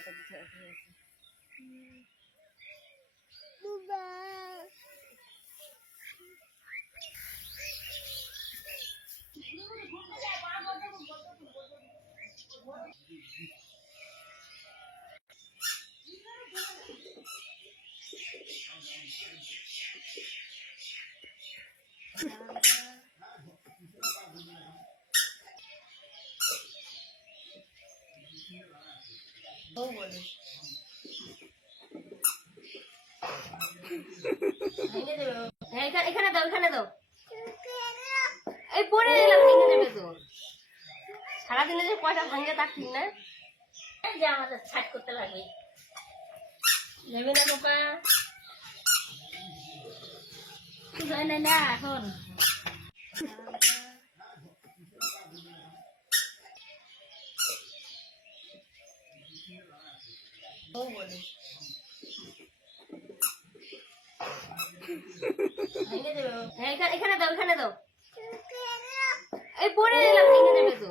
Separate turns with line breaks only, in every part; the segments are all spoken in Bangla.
আচ্ছা আচ্ছা। ভেঙে দেবে ও। হ্যাঁ, এখানে এখানে দাও এখানে দাও। এই পড়ে এলাম ভেঙে দেবে তো। সারাদিনে যে কয়টা ভাঙে তার ঠিক না। এই যে আমাদের ছাট করতে লাগবে। যাবে না বাবা হয় না না এখন। ও বলে হ্যাঁ, এখানে দাও এখানে দাও এই পড়ে এলাম ভেঙে দেবে তো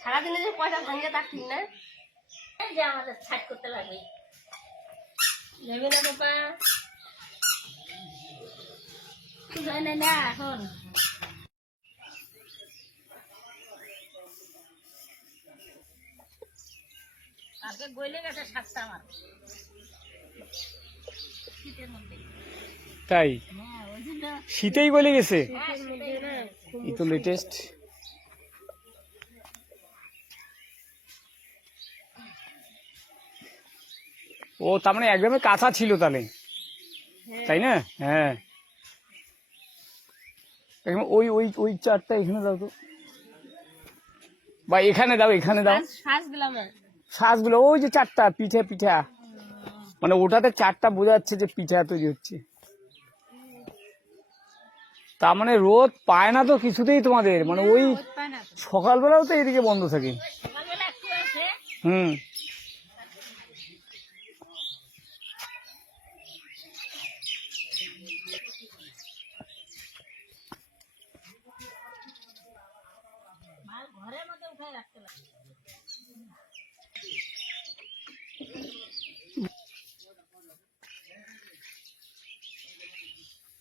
সারাদিনে যে কয়টা ভাঙে তার ঠিক না যে আমাদের ছাট করতে লাগবে যাবে না বাবা হয় না না এখন গইলে গেছে সাতটা আমার। শীতের মধ্যে।
তাই?
হ্যাঁ
শীতেই গলে গেছে?
হ্যাঁ
এই তো লেটেস্ট ও তার মানে একদমই কাঁচা ছিল তাহলে। তাই না? হ্যাঁ। ওই ওই ওই চারটা এখানে দাও তো। বা এখানে দাও এখানে দাও।
দিলাম
শ্বাসগুলো ওই যে চারটা পিঠা পিঠা। মানে ওটাতে চারটা বোঝা যাচ্ছে যে পিঠা তৈরি হচ্ছে। তার মানে রোদ পায় না তো কিছুতেই তোমাদের মানে ওই সকালবেলাও তো এদিকে বন্ধ থাকে। হুম।
ঘরের মধ্যে উঠাই রাখতে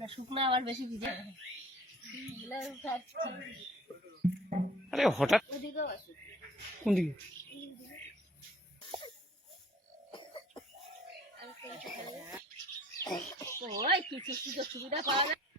না শুকনো আবার বেশি ভিজে।
আরে হঠাৎ কোন দিকে।
ওই কিছু সুযোগ সুবিধা পাওয়া যায়।